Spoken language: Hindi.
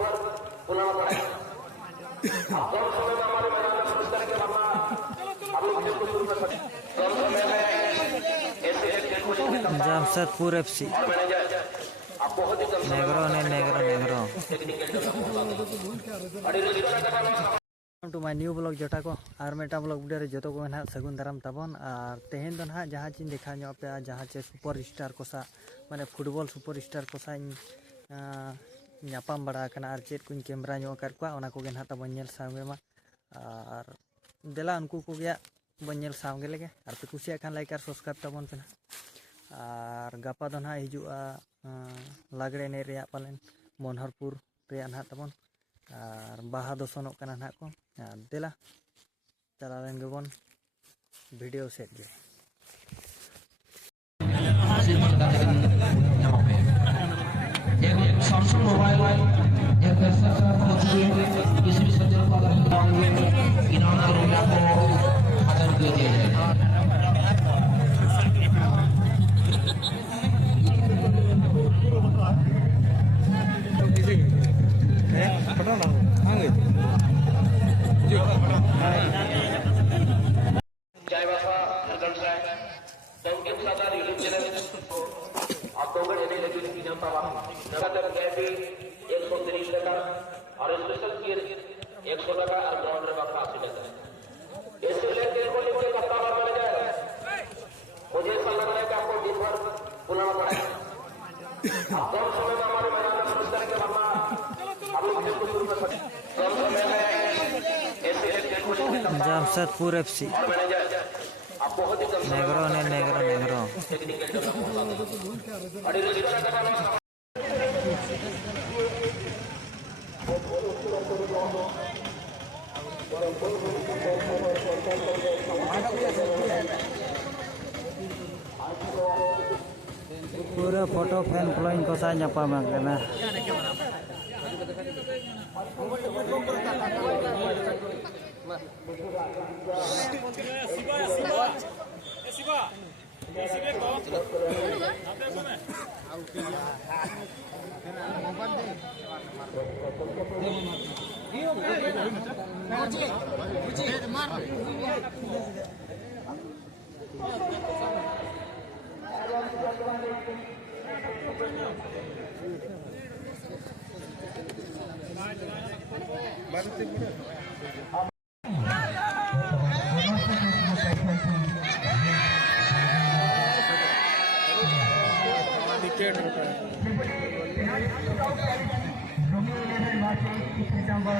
भर बुलाना पड़ा है। अब कम समय में हमारे मैदान में प्रवेश करके हम लोग खेल को शुरू कर सकते हैं। कम समय में ऐसे खेल को जमशेदपुर एफसी नेग्रो ने नेग्रो टू माय न्यू ब्लॉग जोटा को और मेटा ब्लॉग वीडियो जो को ना सगुन दाराम ताबन और तेहन दो ना जहाँ चीज देखा पे जहाँ चे सुपर स्टार को सा माने फुटबॉल सुपर स्टार को सा नापाम बड़ा और चेक को कैमरा कर को ना तब नेल सामगे मा और देला उनको को गया बनेल सामगे लगे और पे कुछ खान लाइक और सब्सक्राइब तबन पे और गपा दो ना हिजुआ लागड़े ने रे पालन मनहरपुर रे ना तबन और बाहा दो सनों का ना को देला चला लेन गेबन वीडियो सेट गे सैमसंग मोबाइल एक ऐसा किसी भी सज्जन को अगर इनाम करोगे आपको 1000 रुपये दिए जय बाबा नगर से संकेत सादार यूट्यूब चैनल आप दोगड़ एने लगी थी जनता वाला नगद गैबी 130 टका और स्पेशल कीर 100 टका और ग्राउंड रे बाका 80 टका ऐसे लेके को लेके कप्तान और बन जाएगा। मुझे ऐसा लग रहा है कि आपको दिन भर बुलाना पड़ा है। अब कम समय में हमारे मैदान में प्रवेश करके हम लोग खेल को शुरू कर सकते हैं। कम समय में ऐसे खेल को जमशेदपुर एफसी नेग्रो ने नेग्रो पूरा फोटो फैन फॉलोइंग को सा ᱧᱟᱯᱟᱢ ᱟᱠᱟᱱᱟ Romeo 11 was 6 September